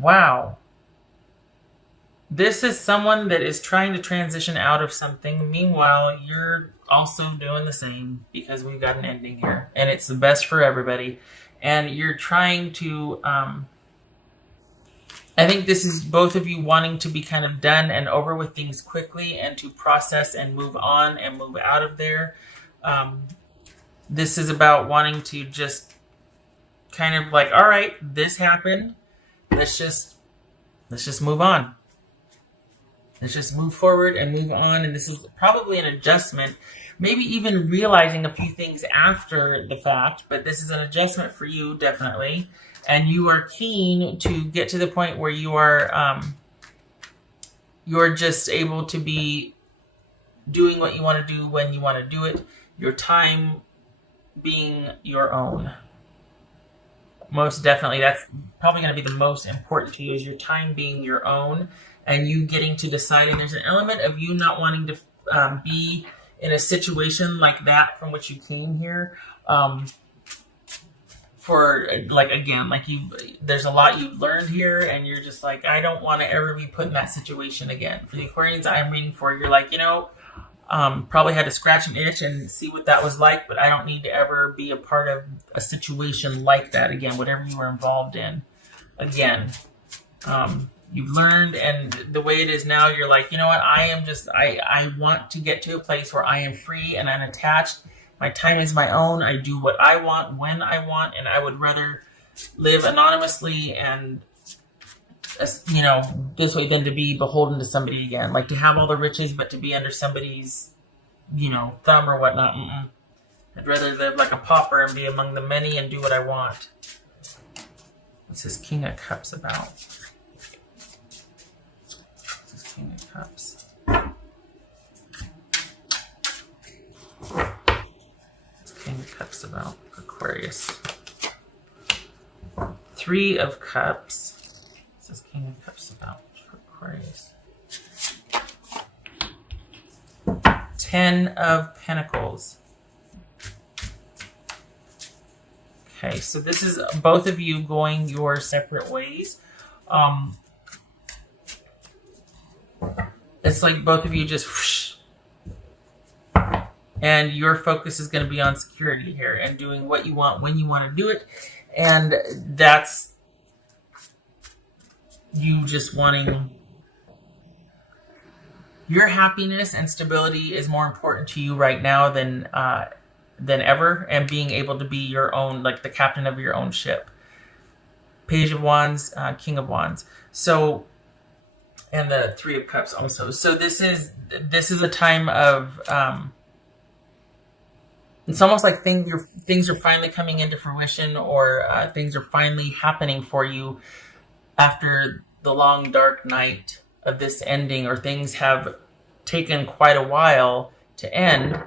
Wow. This is someone that is trying to transition out of something. Meanwhile, you're also doing the same because we've got an ending here. And it's the best for everybody. And you're trying to... I think this is both of you wanting to be kind of done and over with things quickly and to process and move on and move out of there. This is about wanting to just kind of like, all right, this happened. Let's just move on. Let's just move forward and move on. And this is probably an adjustment, maybe even realizing a few things after the fact, but this is an adjustment for you, definitely. And you are keen to get to the point where you are, you're just able to be doing what you want to do when you want to do it. Your time being your own. Most definitely, that's probably going to be the most important to you, is your time being your own and you getting to decide. And there's an element of you not wanting to be in a situation like that from which you came here. For like, again, like there's a lot you've learned here and you're just like, I don't want to ever be put in that situation again. For the Aquarians I'm reading for, you're like, probably had to scratch an itch and see what that was like, but I don't need to ever be a part of a situation like that again, whatever you were involved in. Again, you've learned, and the way it is now, you're like, you know what, I want to get to a place where I am free and unattached. My time is my own. I do what I want when I want, and I would rather live anonymously and, this way than to be beholden to somebody again. Like to have all the riches, but to be under somebody's, thumb or whatnot. I'd rather live like a pauper and be among the many and do what I want. What's this King of Cups about? What's this King of Cups? King of Cups about Aquarius. Three of Cups. What's this King of Cups about for Aquarius? 10 of Pentacles. Okay, so this is both of you going your separate ways. It's like both of you just whoosh, and your focus is going to be on security here and doing what you want when you want to do it. And that's you just wanting your happiness and stability is more important to you right now than ever. And being able to be your own, like the captain of your own ship. Page of Wands, King of Wands. So, and the Three of Cups also. So this is a time of... it's almost like things are finally coming into fruition, or things are finally happening for you after the long dark night of this ending, or things have taken quite a while to end.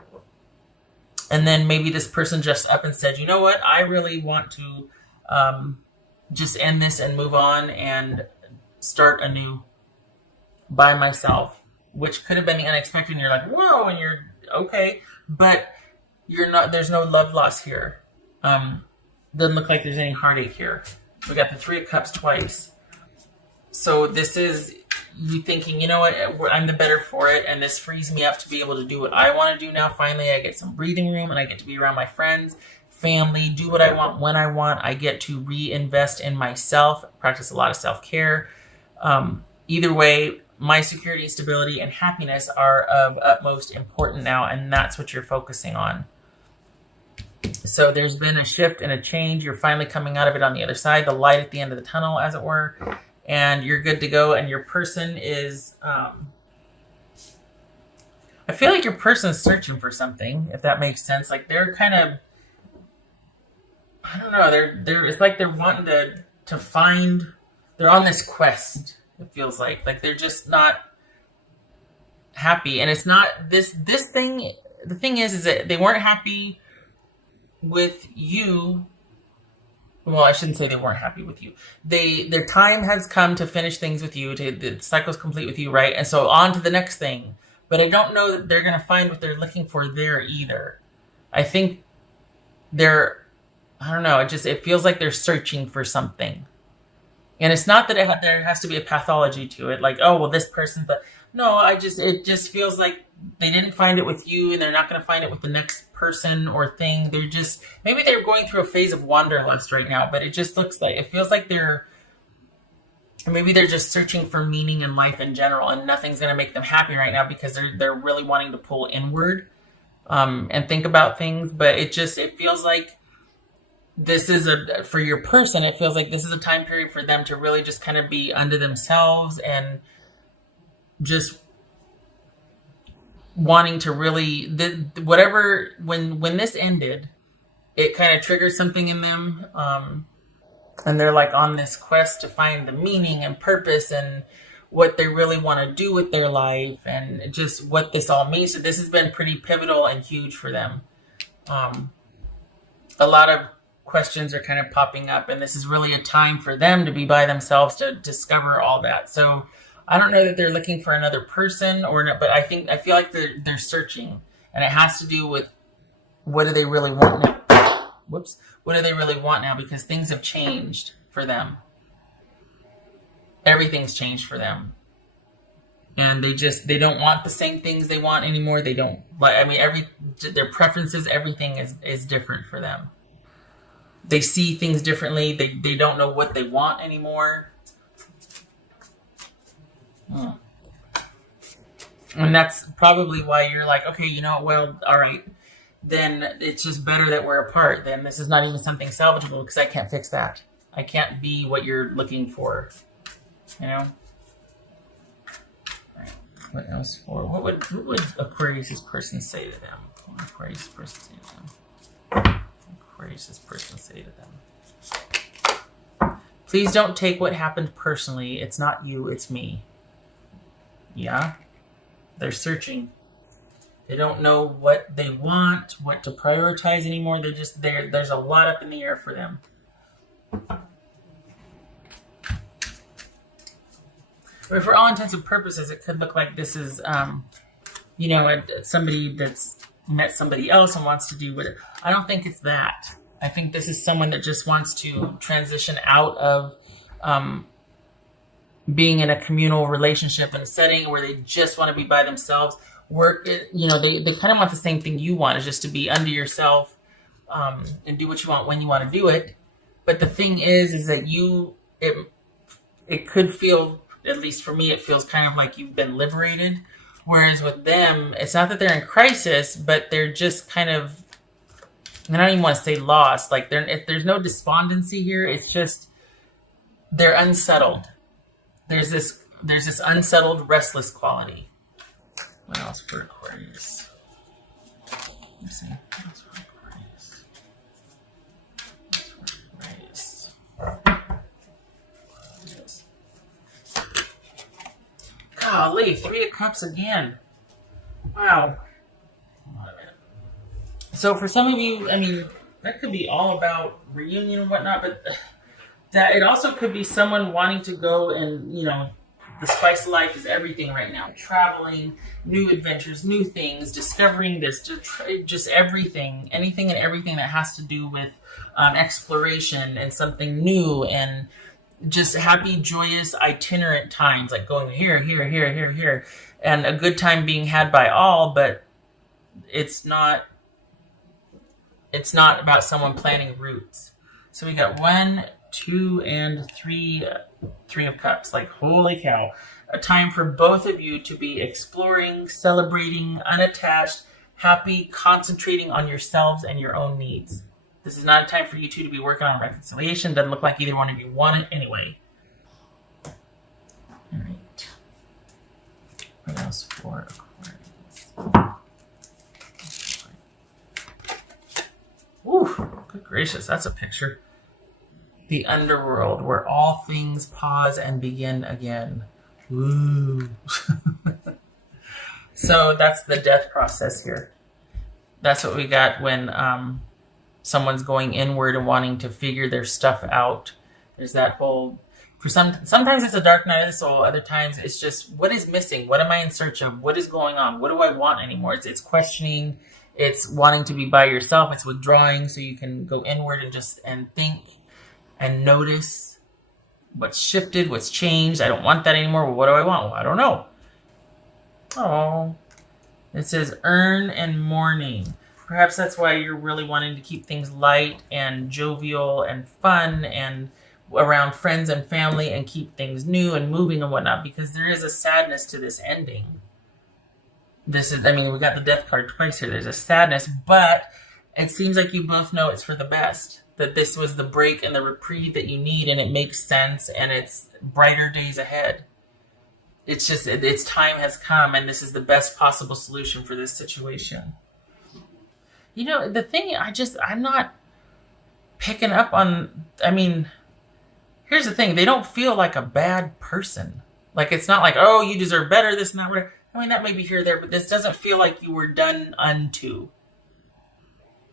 And then maybe this person just up and said, you know what, I really want to just end this and move on and start anew by myself, which could have been the unexpected. And you're like, whoa, and you're okay, but you're not, there's no love loss here. Doesn't look like there's any heartache here. We got the Three of Cups twice. So this is you thinking, you know what, I'm the better for it, and this frees me up to be able to do what I want to do now. Finally, I get some breathing room, and I get to be around my friends, family, do what I want when I want. I get to reinvest in myself, practice a lot of self-care. Either way, my security, stability, and happiness are of utmost importance now, and that's what you're focusing on. So there's been a shift and a change. You're finally coming out of it on the other side, the light at the end of the tunnel, as it were, and you're good to go. And your person is, I feel like your person is searching for something, if that makes sense. Like they're kind of, I don't know, they're it's like they're wanting to find, they're on this quest, it feels like they're just not happy. And it's not this thing, the thing is that they weren't happy with you. Well, I shouldn't say they weren't happy with you. Their time has come to finish things with you. The cycle's complete with you, right? And so on to the next thing. But I don't know that they're going to find what they're looking for there either. I think I don't know. It feels like they're searching for something. And it's not that there has to be a pathology to it, like, oh, well, this person, but no, it just feels like they didn't find it with you and they're not going to find it with the next person or thing. They're just, maybe they're going through a phase of wanderlust right now, but it just looks like, it feels like maybe they're just searching for meaning in life in general, and nothing's going to make them happy right now because they're really wanting to pull inward, and think about things. But it feels like this is for your person, it feels like this is a time period for them to really just kind of be unto themselves and just wanting to really, whatever, when this ended, it kind of triggered something in them. And they're like on this quest to find the meaning and purpose and what they really want to do with their life and just what this all means. So this has been pretty pivotal and huge for them. A lot of questions are kind of popping up, and this is really a time for them to be by themselves to discover all that. So I don't know that they're looking for another person or not, but I feel like they're searching, and it has to do with what do they really want now? Whoops. What do they really want now? Because things have changed for them. Everything's changed for them. And they don't want the same things they want anymore. They don't, their preferences, everything is different for them. They see things differently. They don't know what they want anymore. And that's probably why you're like, okay, well, all right. Then it's just better that we're apart. Then this is not even something salvageable because I can't fix that. I can't be what you're looking for. Right. What else for? What would Aquarius' person say to them? What would Aquarius' person say to them? Aquarius' person say to them? Please don't take what happened personally. It's not you, it's me. Yeah? They're searching. They don't know what they want, what to prioritize anymore. They're just there. There's a lot up in the air for them. But for all intents and purposes, it could look like this is, somebody that's met somebody else and wants to do what. I don't think it's that. I think this is someone that just wants to transition out of being in a communal relationship in a setting where they just want to be by themselves. They kind of want the same thing you want, is just to be unto yourself, and do what you want when you want to do it. But the thing is that it could feel, at least for me, it feels kind of like you've been liberated. Whereas with them, it's not that they're in crisis, but they're just kind of, I don't even want to say lost. Like there's no despondency here. It's just they're unsettled. There's this unsettled, restless quality. What else for Aquarius? Let's see. What else for Aquarius? Golly, 3 of Cups again. Wow. So for some of you, that could be all about reunion and whatnot, but that it also could be someone wanting to go and, the spice of life is everything right now. Traveling, new adventures, new things, discovering this, just everything. Anything and everything that has to do with exploration and something new and just happy, joyous, itinerant times, like going here, here, here, here, here. And a good time being had by all, but it's not about someone planting roots. So we got 1, 2, and 3 of Cups. Like, holy cow. A time for both of you to be exploring, celebrating, unattached, happy, concentrating on yourselves and your own needs. This is not a time for you two to be working on reconciliation. Doesn't look like either one of you want it anyway. All right. What else for Aquarius? Ooh, good gracious, that's a picture. The underworld, where all things pause and begin again. Ooh. So that's the death process here. That's what we got when someone's going inward and wanting to figure their stuff out. There's that whole, sometimes it's a dark night of the soul. Other times it's just, what is missing? What am I in search of? What is going on? What do I want anymore? It's questioning. It's wanting to be by yourself. It's withdrawing so you can go inward and think and notice what's shifted, what's changed. I don't want that anymore. Well, what do I want? Well, I don't know. Oh, it says earn and mourning. Perhaps that's why you're really wanting to keep things light and jovial and fun and around friends and family and keep things new and moving and whatnot, because there is a sadness to this ending. We got the death card twice here. There's a sadness, but it seems like you both know it's for the best. That this was the break and the reprieve that you need, and it makes sense, and it's brighter days ahead. It's just, its time has come, and this is the best possible solution for this situation. The thing, I'm not picking up on, here's the thing. They don't feel like a bad person. Like, it's not like, oh, you deserve better, this and that, whatever. That may be here or there, but this doesn't feel like you were done unto.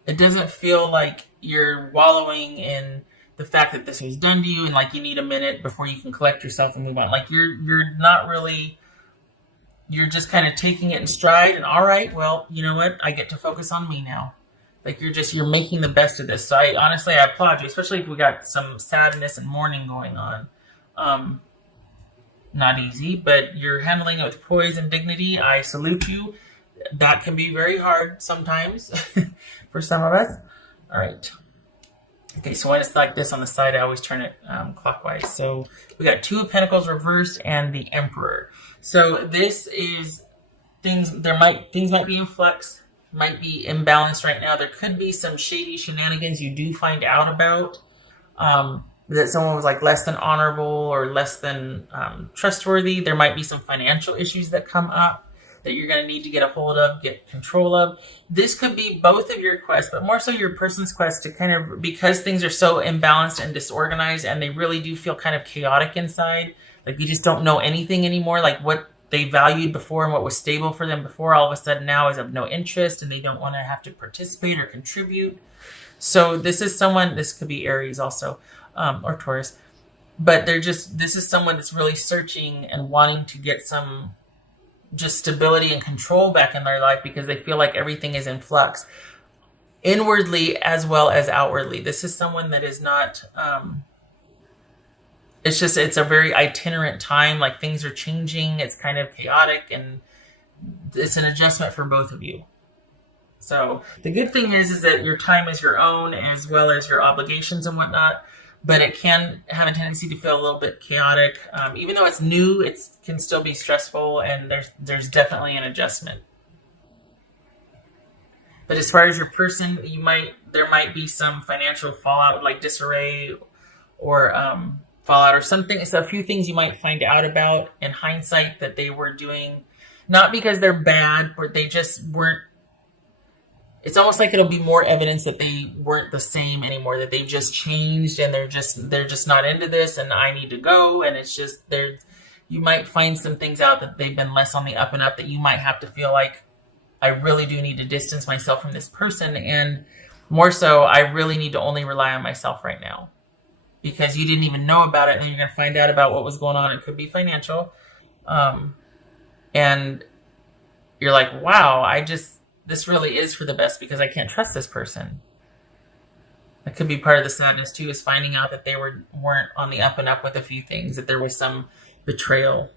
It doesn't feel like you're wallowing in the fact that this was done to you and like you need a minute before you can collect yourself and move on. Like you're not really, you're just kind of taking it in stride and all right, well, you know what? I get to focus on me now. Like you're making the best of this. So I applaud you, especially if we got some sadness and mourning going on. Not easy, but you're handling it with poise and dignity. I salute you. That can be very hard sometimes for some of us. All right. Okay, so when it's like this on the side, I always turn it clockwise. So we got Two of Pentacles reversed and the Emperor. So this is things might be in flux, might be imbalanced right now. There could be some shady shenanigans you do find out about. That someone was like less than honorable or less than trustworthy. There might be some financial issues that come up that you're going to need to get a hold of, get control of. This could be both of your quests, but more so your person's quest to kind of, because things are so imbalanced and disorganized and they really do feel kind of chaotic inside. Like you just don't know anything anymore. Like what they valued before and what was stable for them before all of a sudden now is of no interest and they don't want to have to participate or contribute. So this could be Aries also, or Taurus, but this is someone that's really searching and wanting to get some just stability and control back in their life because they feel like everything is in flux inwardly as well as outwardly. This is someone that is not, it's a very itinerant time. Like things are changing. It's kind of chaotic and it's an adjustment for both of you. So the good thing is that your time is your own as well as your obligations and whatnot. But it can have a tendency to feel a little bit chaotic. Even though it's new, it can still be stressful, and there's definitely an adjustment. But as far as your person, there might be some financial fallout, like disarray, or fallout, or something. So a few things you might find out about in hindsight that they were doing, not because they're bad, but they just weren't. It's almost like it'll be more evidence that they weren't the same anymore, that they've just changed and they're just not into this and I need to go. And it's just you might find some things out that they've been less on the up and up that you might have to feel like I really do need to distance myself from this person. And more so, I really need to only rely on myself right now because you didn't even know about it. And then you're going to find out about what was going on. It could be financial. And you're like, wow, this really is for the best because I can't trust this person. That could be part of the sadness too, is finding out that they weren't on the up and up with a few things, that there was some betrayal.